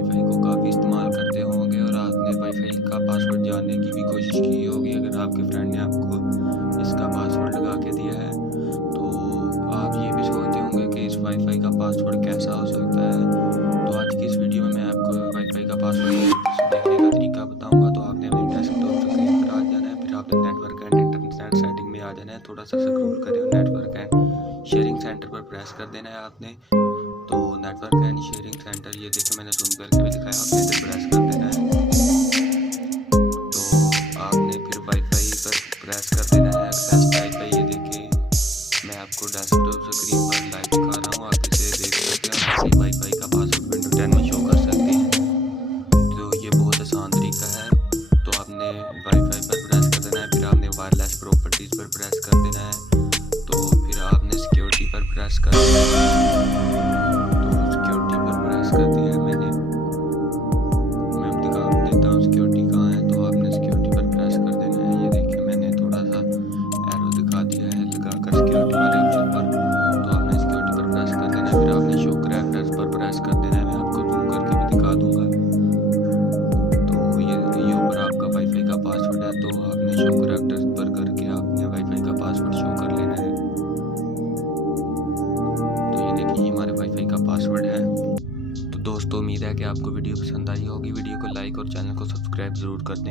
Wifi को काफ़ी इस्तेमाल करते होंगे और आपने वाईफाई का पासवर्ड जानने की भी कोशिश की होगी। अगर आपके फ्रेंड ने आपको इसका पासवर्ड लगा के दिया है तो आप ये भी सोचते होंगे कि इस वाईफाई का पासवर्ड कैसा हो सकता है। तो आज की इस वीडियो में मैं आपको वाईफाई का पासवर्ड देखने का तरीका बताऊँगा। तो आपने अपने डेस्कटॉप स्क्रीन पर आ जाना है, फिर आपने नेटवर्क एंड इंटरनेट सेटिंग में आ जाना है, थोड़ा सा स्क्रॉल करें और नेटवर्क एंड शेयरिंग सेंटर पर प्रेस कर देना है आपने। तो नेटवर्क एंड शेयरिंग सेंटर ये देखिए मैंने जूम करके भी दिखाया, आपने इधर प्रेस कर देना है। तो आपने फिर वाईफाई पर प्रेस कर देना है, एक्सेस वाईफाई। ये देखिए मैं आपको डेस्कटॉप स्क्रीन पर लाइव दिखा रहा हूँ, आप इसे देख सकते हैं। आप वाईफाई का पासवर्ड विंडो 10 में शो कर सकते हैं। तो ये बहुत आसान तरीका है। तो आपने वाईफाई पर प्रेस कर देना है, फिर आपने वायरलेस प्रॉपर्टीज़ पर प्रेस कर देना है। तो फिर आपने सिक्योरिटी पर प्रेस कर देना है। कर दिया है मैंने, मैं दिखा देता हूँ सिक्योरिटी कहाँ है। तो आपने सिक्योरिटी पर प्रेस कर देना है। ये देखिए मैंने थोड़ा सा एरो दिखा दिया है लगाकर सिक्योरिटी वाले ऑप्शन पर। तो आपने सिक्योरिटी पर प्रेस कर देना है, फिर आपने शो करैक्टर्स पर प्रेस कर देना है। मैं आपको जूम करके भी दिखा दूंगा। तो ये ऊपर आपका वाईफाई का पासवर्ड है। तो आपने शो करैक्टर्स पर करके आपने वाईफाई का पासवर्ड शो कर लेना है। तो ये देखिए ये हमारे वाईफाई का पासवर्ड है। दोस्तों उम्मीद है कि आपको वीडियो पसंद आई होगी। वीडियो को लाइक और चैनल को सब्सक्राइब ज़रूर कर दें।